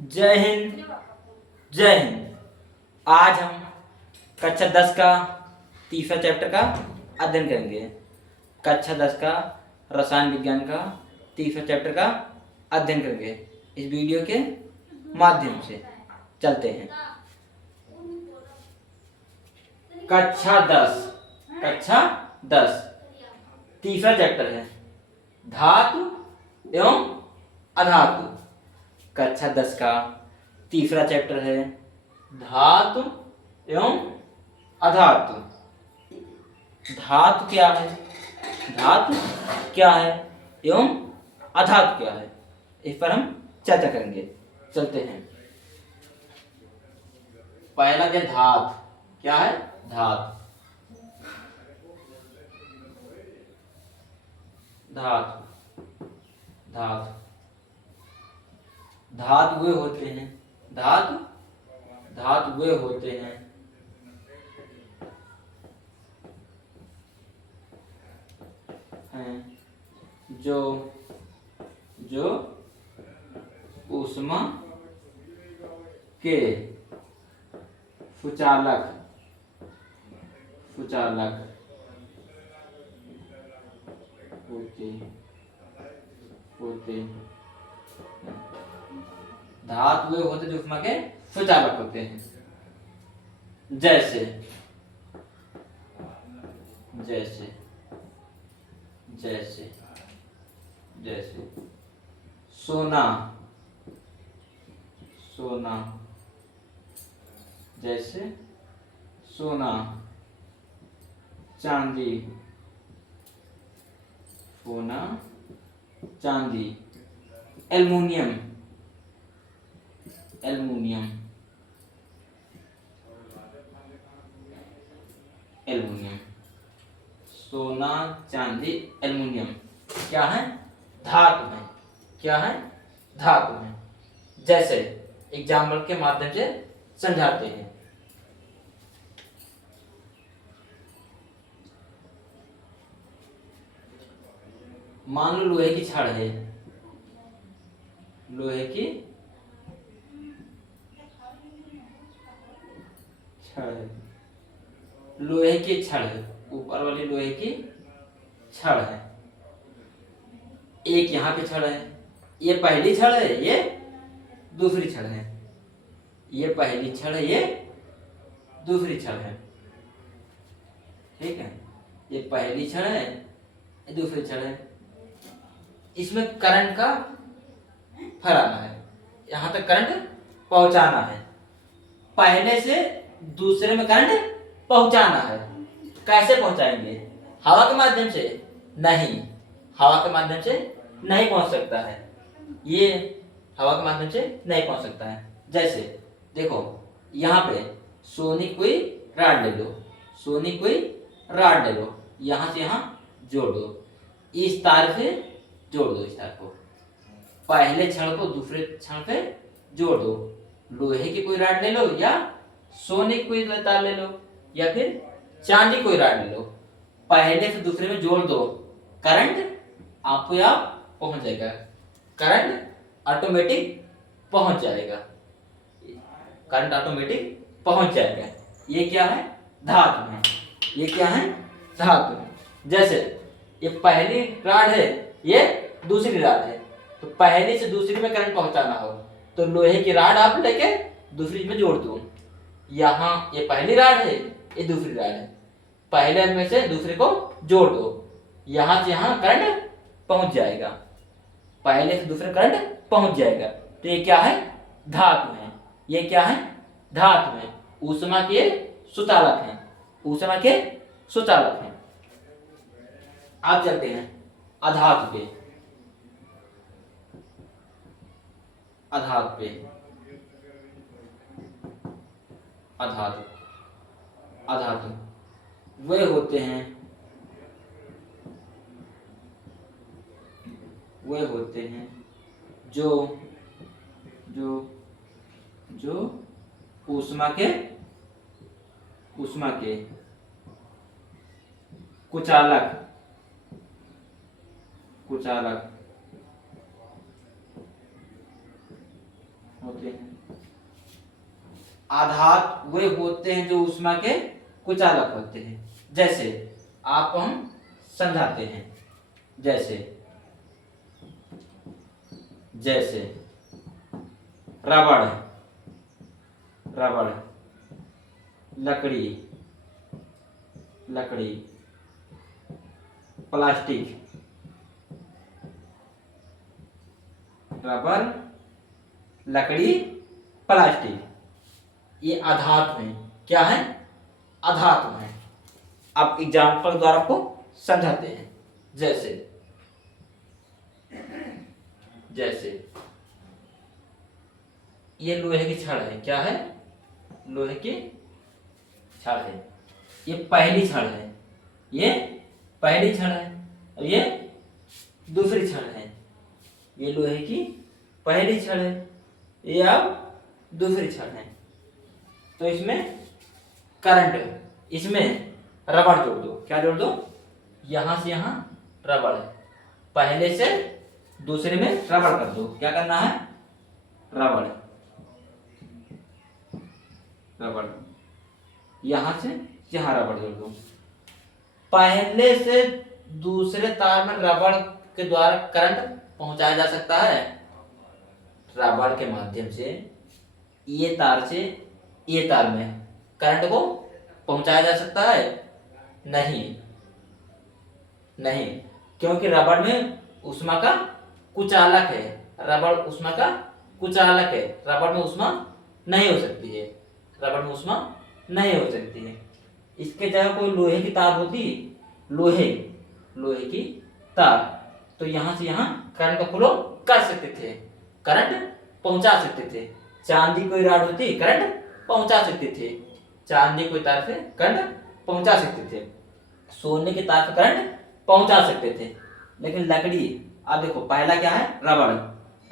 जय हिंद। जय हिंद। आज हम कक्षा 10 का तीसरा चैप्टर का अध्ययन करेंगे। कक्षा 10 का रसायन विज्ञान का तीसरा चैप्टर का अध्ययन करेंगे इस वीडियो के माध्यम से। चलते हैं। कक्षा 10 तीसरा चैप्टर है धातु एवं अधातु। कक्षा 10 का तीसरा चैप्टर है धातु एवं अधातु। धातु क्या है, धातु क्या है एवं अधातु क्या है, इस पर हम चर्चा करेंगे। चलते हैं। पहला क्या, धातु क्या है, धातु। धातु धातु धातु वे होते हैं, धातु वे होते हैं जो ऊष्मा के सुचालक होते धातु वे होते जो ऊष्मा के सुचालक होते हैं। जैसे जैसे जैसे जैसे सोना जैसे सोना, चांदी, एल्युमिनियम, सोना, चांदी, एल्युमिनियम क्या है, धातु है। क्या है, धातु है। जैसे एग्जाम्पल के माध्यम से समझाते हैं। मान लो लोहे की छड़ है, लोहे की छड़ है, ऊपर वाली लोहे की छड़ है। एक यहाँ पे छड़ है, ये पहली छड़ है, ये दूसरी छड़ है। ये पहली छड़ है, ये दूसरी छड़ है। ठीक है, ये पहली छड़ है, ये दूसरी छड़ है। इसमें करंट का फराना है, यहां तक करंट पहुंचाना है। पहले से दूसरे में करंट पहुंचाना है। कैसे पहुंचाएंगे, हवा के माध्यम से? नहीं, हवा के माध्यम से नहीं पहुंच सकता है। ये हवा के माध्यम से नहीं पहुंच सकता है। जैसे देखो, यहाँ पे सोनी कोई रॉड ले लो, यहाँ से यहाँ जोड़ दो, इस तार से जोड़ दो, इस तार को पहले क्षण को दूसरे क्षण पे जोड़ दो। लोहे की कोई रॉड ले लो, या सोने की कोई तार ले लो, या फिर चांदी कोई रॉड ले लो, पहले से दूसरे में जोड़ दो, करंट आपको आप पहुंच जाएगा, करंट ऑटोमेटिक पहुंच जाएगा, ये क्या है, धातु है। ये क्या है, धातु है। जैसे ये पहली रॉड है, ये दूसरी रॉड है, तो पहली से दूसरी में करंट पहुंचाना हो तो लोहे की रॉड आप लेके दूसरी में जोड़ दो। यहाँ ये पहली रॉड है, ये दूसरी रॉड है, पहले में से दूसरे को जोड़ दो, यहाँ से यहाँ करंट पहुंच जाएगा, पहले से दूसरे करंट पहुंच जाएगा। तो ये क्या है, धातु है। ये क्या है, धातु है। ऊष्मा के सुचालक हैं, आप चलते हैं अधातु पे। अधातु वे होते हैं जो ऊष्मा के कुचालक होते हैं। आधात वे होते हैं जो ऊष्मा के कुचालक होते हैं। जैसे आप हम समझाते हैं, जैसे जैसे रबड़, रबड़, लकड़ी, लकड़ी, प्लास्टिक, रबर, लकड़ी, प्लास्टिक, ये अधातु हैं। क्या है? अधातु हैं। अब एग्जाम्पल द्वारा आपको समझाते हैं। जैसे जैसे ये लोहे की छड़ है। क्या है? लोहे की छड़ है। ये पहली छड़ है, ये पहली छड़ है, और ये दूसरी छड़ है। ये लोहे की पहली छड़ है, ये अब दूसरी छड़ है। तो इसमें करंट, इसमें रबड़ जोड़ दो। क्या जोड़ दो? यहां से यहां रबड़, पहले से दूसरे में रबड़ कर दो। क्या करना है? रबड़, रबड़, यहां से यहां रबड़ जोड़ दो। पहले से दूसरे तार में रबड़ के द्वारा करंट पहुंचाया जा सकता है। रबड़ के माध्यम से ये तार से ये तार में करंट को पहुंचाया जा सकता है? नहीं, नहीं, क्योंकि रबड़ में ऊष्मा का कुचालक है। रबड़ ऊष्मा का कुचालक है। रबड़ में ऊष्मा नहीं हो सकती है, रबड़ में ऊष्मा नहीं हो सकती है। इसके जगह कोई लोहे की तार होती, लोहे लोहे की तार, तो यहां से यहां करंट का फ्लो कर सकते थे, करंट पहुंचा सकते थे। चांदी कोई रॉड होती, करंट पहुंचा सकते थे। चांदी कोई तार से करंट पहुंचा सकते थे। सोने के तार से करंट पहुंचा सकते थे। लेकिन लकड़ी, अब देखो पहला क्या है? रबड़,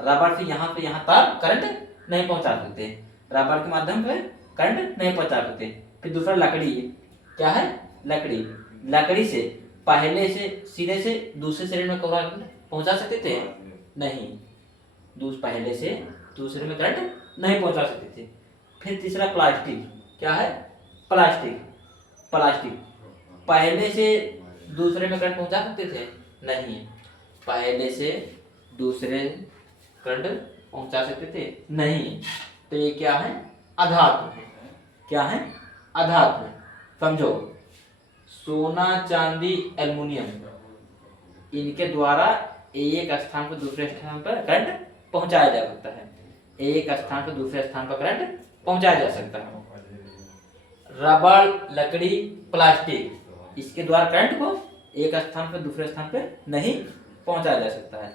रबड़ से यहाँ तार करंट नहीं पहुंचा सकते, रबड़ के माध्यम से करंट नहीं पहुंचा सकते। फिर दूसरा लकड़ी, क्या है? लकड़ी, लकड़ी से पहले से सीधे से दूसरे शरीर में करंट पहुंचा सकते थे? नहीं, पहले से दूसरे में करंट नहीं पहुंचा सकते थे। फिर तीसरा प्लास्टिक, क्या है? प्लास्टिक, प्लास्टिक पहले से दूसरे में करंट पहुंचा सकते थे? नहीं, पहले से दूसरे करंट पहुंचा सकते थे? नहीं। तो ये क्या है? अधातु है। क्या है? अधातु है। समझो, सोना, चांदी, एल्युमिनियम, इनके द्वारा एक स्थान से दूसरे स्थान पर करंट पहुंचाया जा सकता है। एक स्थान से दूसरे स्थान पर करंट पहुंचाया जा सकता है। रबड़, लकड़ी, प्लास्टिक, इसके द्वारा करंट को एक स्थान से दूसरे स्थान पर नहीं पहुंचाया जा सकता है।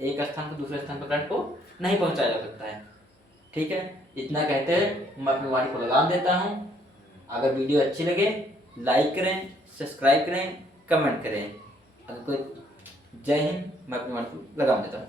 एक स्थान से दूसरे स्थान पर करंट को नहीं पहुंचाया जा सकता है। ठीक है, इतना कहते हैं मैं अपनी वाणी को लगाम देता हूं। अगर वीडियो अच्छी लगे लाइक करें, सब्सक्राइब करें, कमेंट करें। अगर कोई, जय हिंद, मैं अपनी वाणी को लगाम देता हूं।